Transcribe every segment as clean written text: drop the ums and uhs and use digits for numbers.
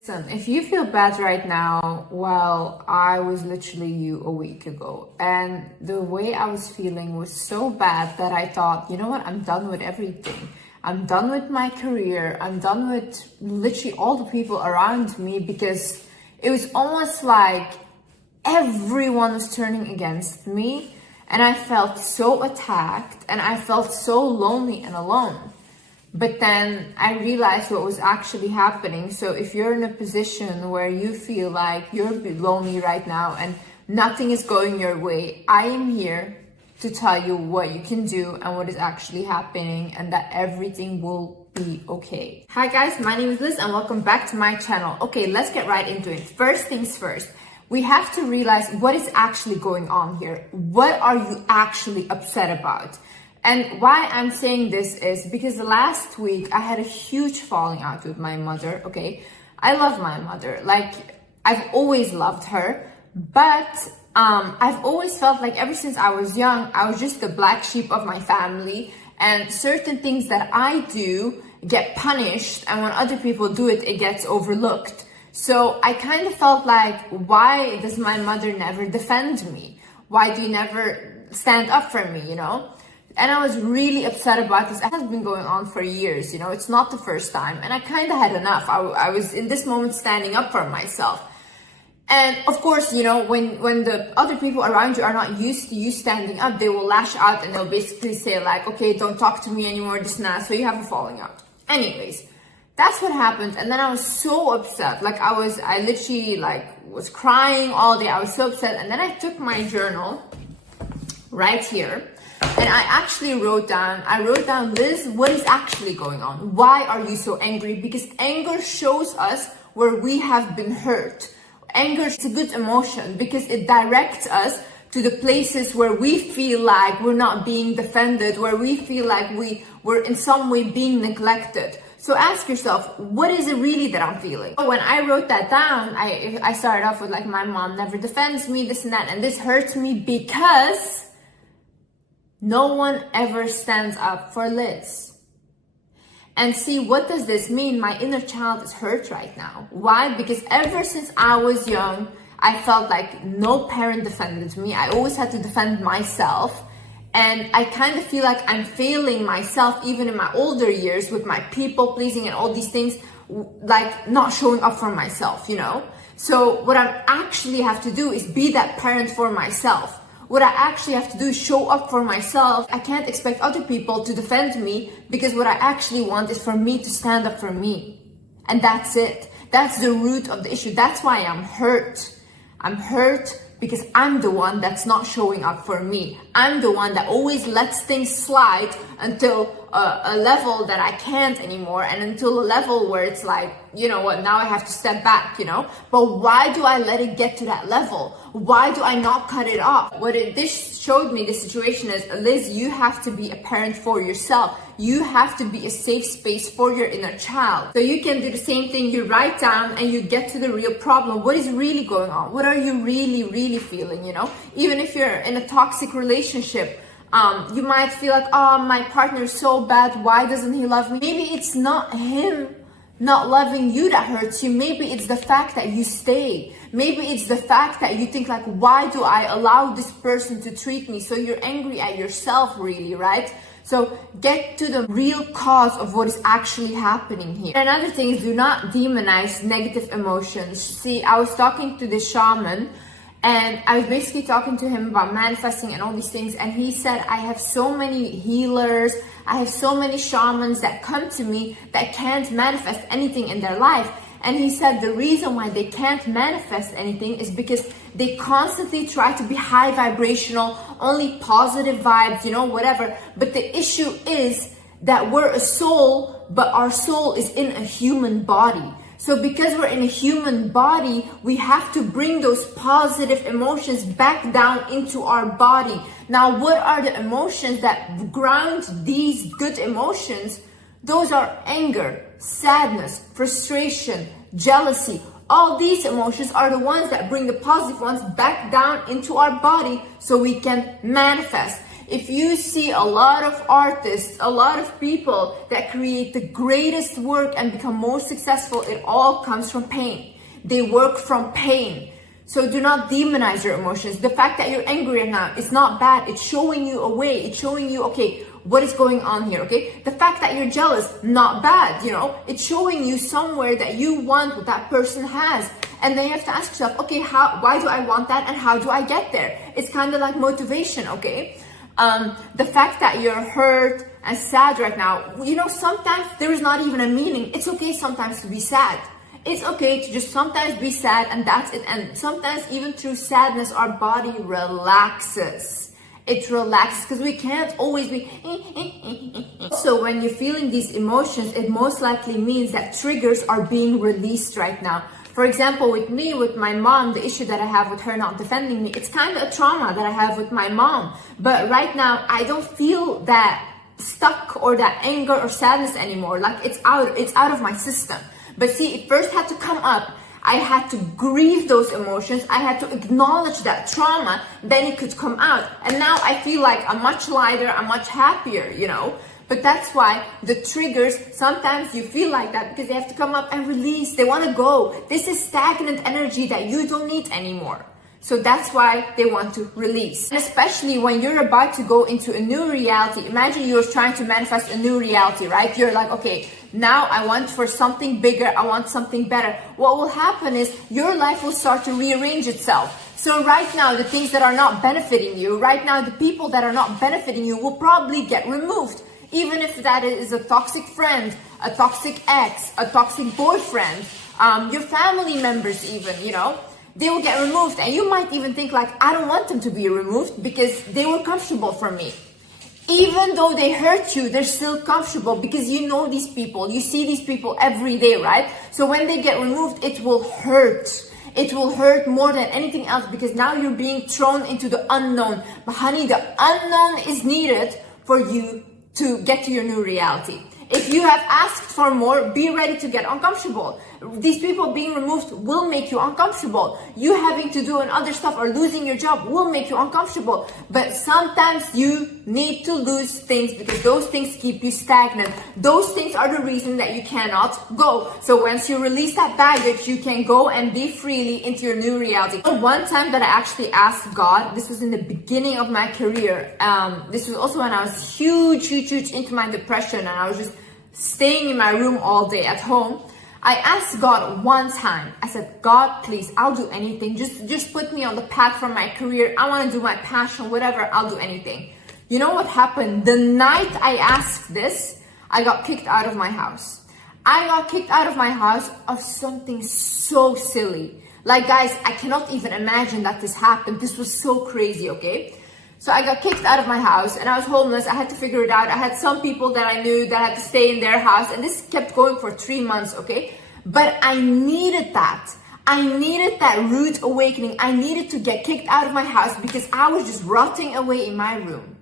Listen, if you feel bad right now, well, I was literally you a week ago. And the way I was feeling was so bad that I thought, you know what, I'm done with everything. I'm done with my career. I'm done with literally all the people around me because it was almost like everyone was turning against me. And I felt so attacked and I felt so lonely and alone. But then I realized what was actually happening. So if you're in a position where you feel like you're lonely right now and nothing is going your way, I am here to tell you what you can do and what is actually happening and that everything will be okay. Hi guys, my name is Liz and welcome back to my channel. Okay, let's get right into it. First things first, we have to realize what is actually going on here. What are you actually upset about? And why I'm saying this is because last week I had a huge falling out with my mother, okay? I love my mother, like I've always loved her, but I've always felt like ever since I was young, I was just the black sheep of my family and certain things that I do get punished and when other people do it, it gets overlooked. So I kind of felt like, why does my mother never defend me? Why do you never stand up for me, you know? And I was really upset about this. It has been going on for years, you know, it's not the first time. And I kind of had enough. I was in this moment standing up for myself. And of course, you know, when the other people around you are not used to you standing up, they will lash out and they'll basically say like, okay, don't talk to me anymore, this and that. So you have a falling out. Anyways, that's what happened. And then I was so upset. Like I literally was crying all day. I was so upset. And then I took my journal right here. And I actually wrote down, Liz, what is actually going on? Why are you so angry? Because anger shows us where we have been hurt. Anger is a good emotion because it directs us to the places where we feel like we're not being defended, where we feel like we're in some way being neglected. So ask yourself, what is it really that I'm feeling? When I wrote that down, I started off with like, my mom never defends me, this and that, and this hurts me because no one ever stands up for Liz. And see, what does this mean? My inner child is hurt right now. Why? Because ever since I was young, I felt like no parent defended me. I always had to defend myself. And I kind of feel like I'm failing myself even in my older years with my people pleasing and all these things, like not showing up for myself, you know? So what I actually have to do is be that parent for myself. What I actually have to do is show up for myself. I can't expect other people to defend me because what I actually want is for me to stand up for me. And that's it. That's the root of the issue. That's why I'm hurt. I'm hurt because I'm the one that's not showing up for me. I'm the one that always lets things slide until a level that I can't anymore, and until a level where it's like, you know what, now I have to step back, you know? But why do I let it get to that level? Why do I not cut it off? This showed me, the situation is, Liz, you have to be a parent for yourself. You have to be a safe space for your inner child. So you can do the same thing. You write down and you get to the real problem. What is really going on? What are you really feeling, you know? Even if you're in a toxic relationship, you might feel like, oh, my partner is so bad. Why doesn't he love me? Maybe it's not him not loving you that hurts you. Maybe it's the fact that you stay. Maybe it's the fact that you think like, why do I allow this person to treat me? So you're angry at yourself, really, right? So get to the real cause of what is actually happening here. Another thing is, do not demonize negative emotions. See, I was talking to the shaman and I was basically talking to him about manifesting and all these things. And he said, I have so many healers, I have so many shamans that come to me that can't manifest anything in their life. And he said the reason why they can't manifest anything is because they constantly try to be high vibrational, only positive vibes, you know, whatever. But the issue is that we're a soul, but our soul is in a human body. So because we're in a human body, we have to bring those positive emotions back down into our body. Now, what are the emotions that ground these good emotions? Those are anger, sadness, frustration, jealousy. All these emotions are the ones that bring the positive ones back down into our body so we can manifest. If you see a lot of artists, a lot of people that create the greatest work and become more successful, it all comes from pain. They work from pain. So do not demonize your emotions. The fact that you're angry right now, it's not bad. It's showing you a way. It's showing you, okay, what is going on here, okay? The fact that you're jealous, not bad, you know? It's showing you somewhere that you want what that person has. And then you have to ask yourself, okay, why do I want that and how do I get there? It's kind of like motivation, okay? The fact that you're hurt and sad right now, you know, sometimes there is not even a meaning. It's okay sometimes to be sad. It's okay to just sometimes be sad and that's it. And sometimes even through sadness, our body relaxes. It relaxes because we can't always be. So when you're feeling these emotions, it most likely means that triggers are being released right now. For example, with me, with my mom, the issue that I have with her not defending me, it's kind of a trauma that I have with my mom. But right now, I don't feel that stuck or that anger or sadness anymore. Like it's out of my system. But see, it first had to come up. I had to grieve those emotions. I had to acknowledge that trauma. Then it could come out. And now I feel like I'm much lighter. I'm much happier, you know. But that's why the triggers, sometimes you feel like that because they have to come up and release. They want to go. This is stagnant energy that you don't need anymore. So that's why they want to release. And especially when you're about to go into a new reality. Imagine you're trying to manifest a new reality, right? You're like, okay, now I want for something bigger. I want something better. What will happen is your life will start to rearrange itself. So right now, the things that are not benefiting you, right now, the people that are not benefiting you will probably get removed. Even if that is a toxic friend, a toxic ex, a toxic boyfriend, your family members even, you know, they will get removed. And you might even think like, I don't want them to be removed because they were comfortable for me. Even though they hurt you, they're still comfortable because you know these people. You see these people every day, right? So when they get removed, it will hurt. It will hurt more than anything else because now you're being thrown into the unknown. But honey, the unknown is needed for you to get to your new reality. If you have asked for more, be ready to get uncomfortable. These people being removed will make you uncomfortable. You having to do other stuff or losing your job will make you uncomfortable. But sometimes you need to lose things because those things keep you stagnant. Those things are the reason that you cannot go. So once you release that baggage, you can go and be freely into your new reality. One time that I actually asked God, this was in the beginning of my career. This was also when I was huge into my depression and I was just staying in my room all day at home. I asked God one time, I said, God, please, I'll do anything. Just put me on the path for my career. I want to do my passion, whatever, I'll do anything. You know what happened? The night I asked this, I got kicked out of my house. I got kicked out of my house of something so silly. Like, guys, I cannot even imagine that this happened. This was so crazy, okay? So I got kicked out of my house and I was homeless. I had to figure it out. I had some people that I knew that had to stay in their house and this kept going for 3 months, okay? But I needed that. I needed that rude awakening. I needed to get kicked out of my house because I was just rotting away in my room.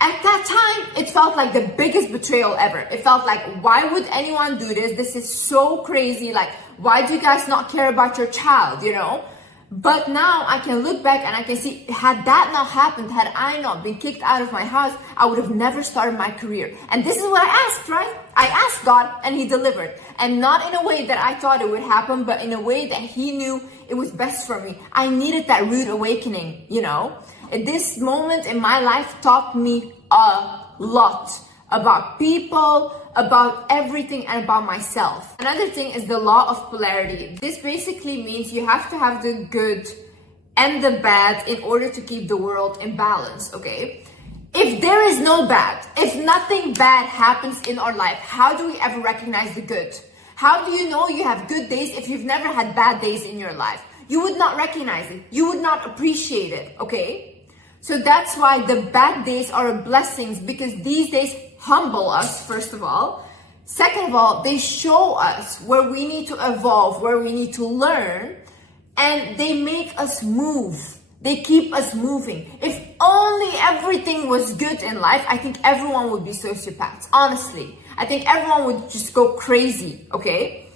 At that time, it felt like the biggest betrayal ever. It felt like, why would anyone do this? This is so crazy. Like, why do you guys not care about your child, you know? But now I can look back and I can see, had that not happened, had I not been kicked out of my house, I would have never started my career. And this is what I asked, right? I asked God and He delivered. And not in a way that I thought it would happen, but in a way that He knew it was best for me. I needed that rude awakening, you know? And this moment in my life taught me a lot about people, about everything, and about myself. Another thing is the law of polarity. This basically means you have to have the good and the bad in order to keep the world in balance, okay? If there is no bad, if nothing bad happens in our life, how do we ever recognize the good? How do you know you have good days if you've never had bad days in your life? You would not recognize it. You would not appreciate it, okay? So that's why the bad days are blessings, because these days humble us, first of all. Second of all, they show us where we need to evolve, where we need to learn, and they make us move. They keep us moving. If only everything was good in life, I think everyone would be sociopaths, honestly. I think everyone would just go crazy, okay?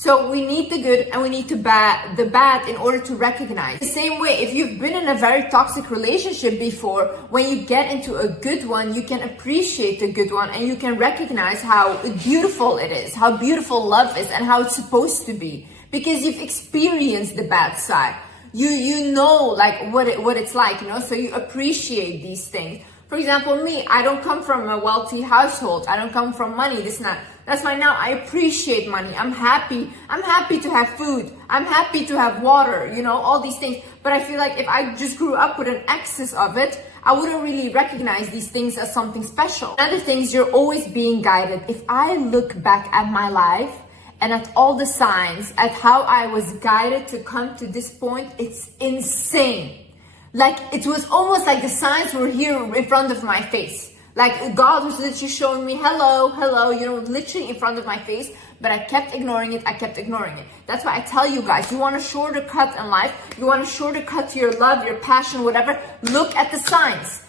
So we need the good and we need the bad in order to recognize. The same way, if you've been in a very toxic relationship before, when you get into a good one, you can appreciate the good one and you can recognize how beautiful it is, how beautiful love is and how it's supposed to be. Because you've experienced the bad side. You know like what it's like, so you appreciate these things. For example, me, I don't come from a wealthy household. I don't come from money, this and that. That's why now I appreciate money. I'm happy. I'm happy to have food. I'm happy to have water, all these things. But I feel like if I just grew up with an excess of it, I wouldn't really recognize these things as something special. Another thing is you're always being guided. If I look back at my life and at all the signs, at how I was guided to come to this point, it's insane. Like, it was almost like the signs were here in front of my face. Like, God was literally showing me, hello, literally in front of my face. But I kept ignoring it. That's why I tell you guys, you want a shorter cut in life, you want a shorter cut to your love, your passion, whatever, look at the signs.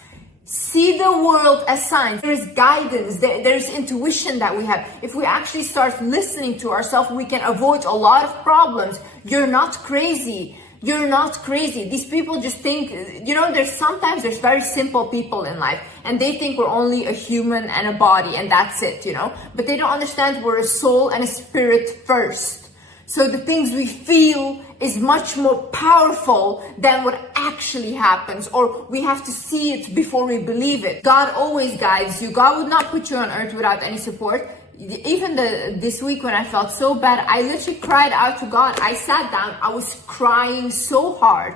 See the world as signs. There's guidance, there's intuition that we have. If we actually start listening to ourselves, we can avoid a lot of problems. You're not crazy. You're not crazy. These people just think, there's very simple people in life and they think we're only a human and a body and that's it, but they don't understand we're a soul and a spirit first. So the things we feel is much more powerful than what actually happens, or we have to see it before we believe it. God always guides you. God would not put you on earth without any support. Even this week when I felt so bad, I literally cried out to God. I sat down, I was crying so hard.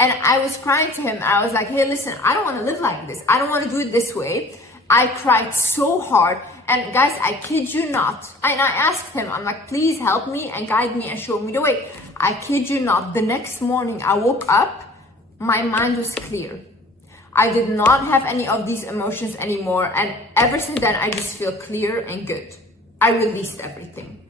And I was crying to him. I was like, hey, listen, I don't want to live like this. I don't want to do it this way. I cried so hard. And guys, I kid you not. And I asked him, I'm like, please help me and guide me and show me the way. I kid you not. The next morning I woke up, my mind was clear. I did not have any of these emotions anymore. And ever since then, I just feel clear and good. I released everything.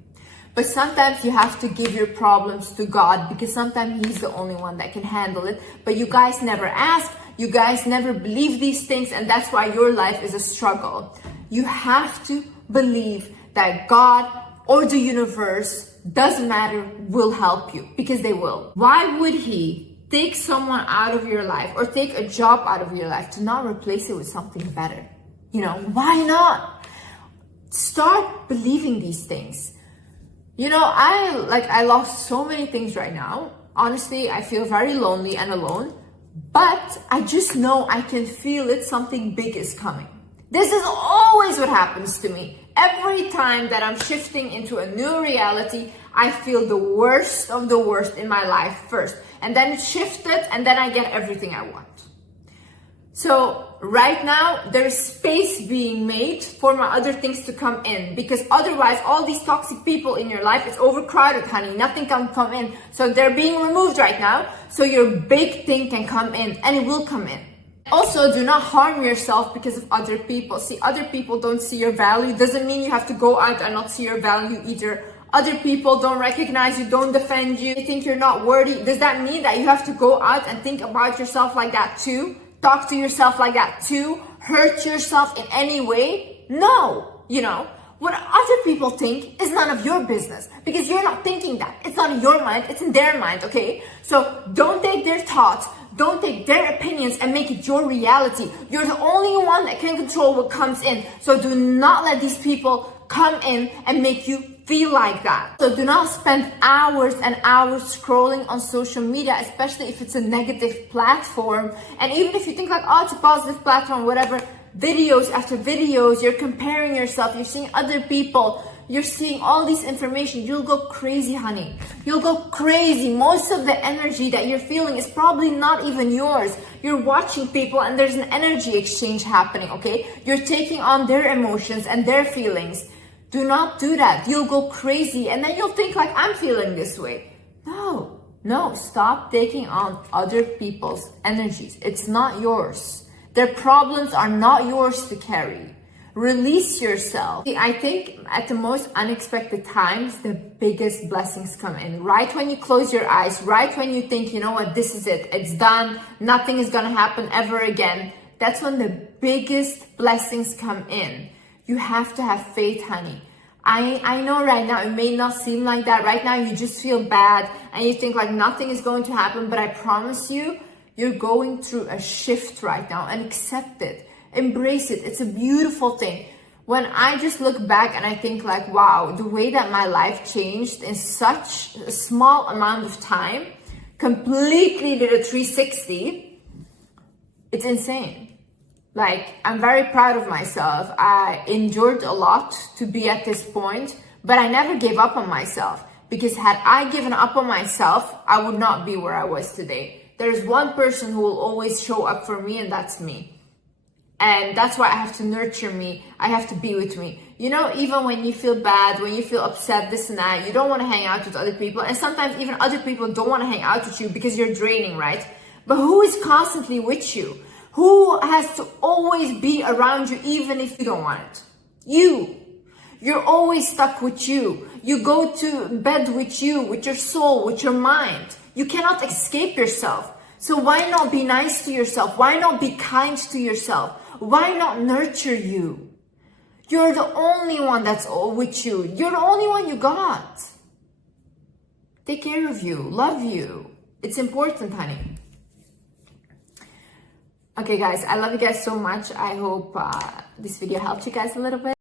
But sometimes you have to give your problems to God because sometimes he's the only one that can handle it. But you guys never ask. You guys never believe these things. And that's why your life is a struggle. You have to believe that God or the universe, doesn't matter, will help you, because they will. Why would he take someone out of your life or take a job out of your life to not replace it with something better? Why not? Start believing these things. I lost so many things right now. Honestly, I feel very lonely and alone, but I just know I can feel it. Something big is coming. This is always what happens to me. Every time that I'm shifting into a new reality, I feel the worst of the worst in my life first. And then it shifted and then I get everything I want. So right now, there's space being made for my other things to come in, because otherwise all these toxic people in your life, it's overcrowded, honey. Nothing can come in. So they're being removed right now. So your big thing can come in, and it will come in. Also, do not harm yourself because of other people. See, other people don't see your value. Doesn't mean you have to go out and not see your value either. Other people don't recognize you, don't defend you. They think you're not worthy. Does that mean that you have to go out and think about yourself like that too? Talk to yourself like that too? Hurt yourself in any way? No, what other people think is none of your business, because you're not thinking that. It's not in your mind, it's in their mind, okay? So don't take their thoughts, don't take their opinions and make it your reality. You're the only one that can control what comes in. So do not let these people come in and make you feel like that. So do not spend hours and hours scrolling on social media, especially if it's a negative platform. And even if you think like, oh, it's a positive platform, whatever, videos after videos, you're comparing yourself, you're seeing other people, you're seeing all this information, you'll go crazy, honey. You'll go crazy. Most of the energy that you're feeling is probably not even yours. You're watching people and there's an energy exchange happening, okay? You're taking on their emotions and their feelings. Do not do that. You'll go crazy and then you'll think like, I'm feeling this way. No, stop taking on other people's energies. It's not yours. Their problems are not yours to carry. Release yourself. See, I think at the most unexpected times, the biggest blessings come in. Right when you close your eyes, right when you think, you know what, this is it, it's done, nothing is gonna happen ever again. That's when the biggest blessings come in. You have to have faith, honey. I know right now it may not seem like that. Right now you just feel bad and you think like nothing is going to happen, but I promise you, you're going through a shift right now, and accept it. Embrace it. It's a beautiful thing. When I just look back and I think like, wow, the way that my life changed in such a small amount of time, completely did a 360, it's insane. Like, I'm very proud of myself. I endured a lot to be at this point, but I never gave up on myself, because had I given up on myself, I would not be where I was today. There's one person who will always show up for me, and that's me. And that's why I have to nurture me. I have to be with me. You know, even when you feel bad, when you feel upset, this and that, you don't want to hang out with other people. And sometimes even other people don't want to hang out with you because you're draining, right? But who is constantly with you? Who has to always be around you even if you don't want it? You. You're always stuck with you. You go to bed with you, with your soul, with your mind. You cannot escape yourself. So why not be nice to yourself? Why not be kind to yourself? Why not nurture you? You're the only one that's all with you. You're the only one you got. Take care of you. Love you. It's important, honey. Okay, guys, I love you guys so much. I hope this video helped you guys a little bit.